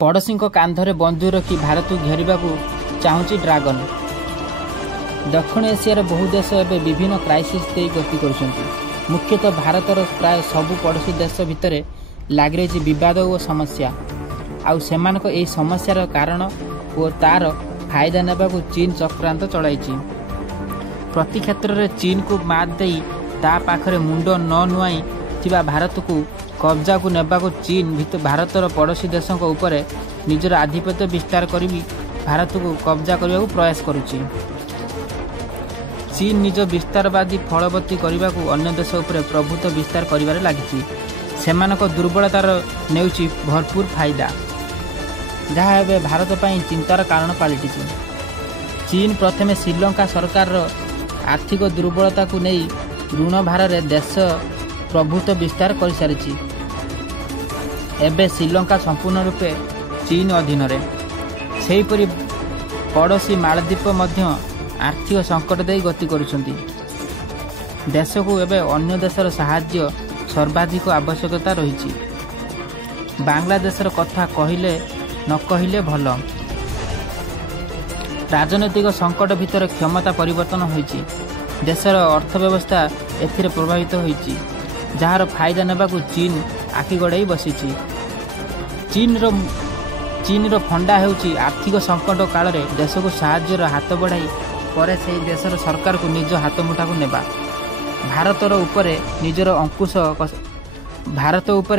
पड़ोशी कांधरे बंधुक रखी भारत को घेरवा चाहूँगी ड्रागन। दक्षिण एशियार बहु देश एवं विभिन्न क्राइसिस दे गति कर मुख्यतः भारतर प्राय सबु पड़ोशी देश भितर लग रही विवाद और समस्या आउ सेमानक एही समस्यार कारण और तार फायदा नेबा को चीन चक्रांत चलाई। प्रति क्षेत्र में चीन को मात दे ता पाखरे मुंड न नुआई थिबा भारत को कब्जा को नेबा को चीन भारतर पड़ोशी देशों उपर निजर आधिपत्य विस्तार करी भारत को कब्जा करने को प्रयास करुच्ची। चीन निज विस्तारवादी फलवती करने को अन्य देश उपर प्रभुत्व विस्तार करिबारे लागिछि। सेमानक दुर्बलतार नेउछि भरपूर फायदा जहाँ एवं भारत पर चिंतार कारण पलटि। चीन प्रथमे श्रीलंका सरकार आर्थिक दुर्बलता को नहीं ऋण भार देश प्रभुत्व विस्तार कर सारी। एवं श्रीलंका संपूर्ण रूपे चीन अधीन सेहीपरि पड़ोशी मालद्वीप मध्य आर्थिक संकट दे गति करुछंती। देश को एवं अन्य देशर साहाय्य सर्वाधिक आवश्यकता रही। बांग्लादेशर कथा कहले न कहले भल। राजनैतिक संकट भितर क्षमता परिवर्तन होईची। देशर अर्थव्यवस्था एथिरे प्रभावित होईची जार फायदा नेबा को चीन आखि गड़ाई बसीची। चीन रो फंडा हेउची आर्थिक संकट काल रे देश को साहाय्यर हाथ बढ़ाई परे से देशर सरकार को निज हाथ मुठा को नेबा। भारत उपरे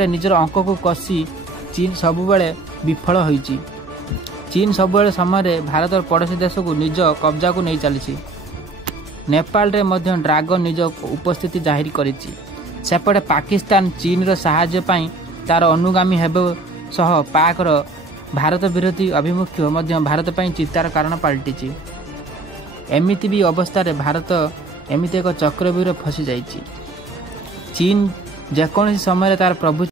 निजर अंक को कसी चीन सबुबले विफल होईची। चीन सबुबले समय भारत पड़ोशी देश को निज कब्जा को नहीं चली। नेपाल रे मध्य ड्रागन निज उपस्थिति जाहिर करिछि। सेपटे पाकिस्तान चीन रो सहायता पाई तार अनुगामी हेबो सह पाक रो भारत विरोधी अभिमुख्य मध्य भारत पाई चिंतार कारण पलटिछि। एमिति भी अवस्था रे भारत एमिति एक चक्रव्यूह फसी जाइछि। चीन जेकोसी समय तार प्रभु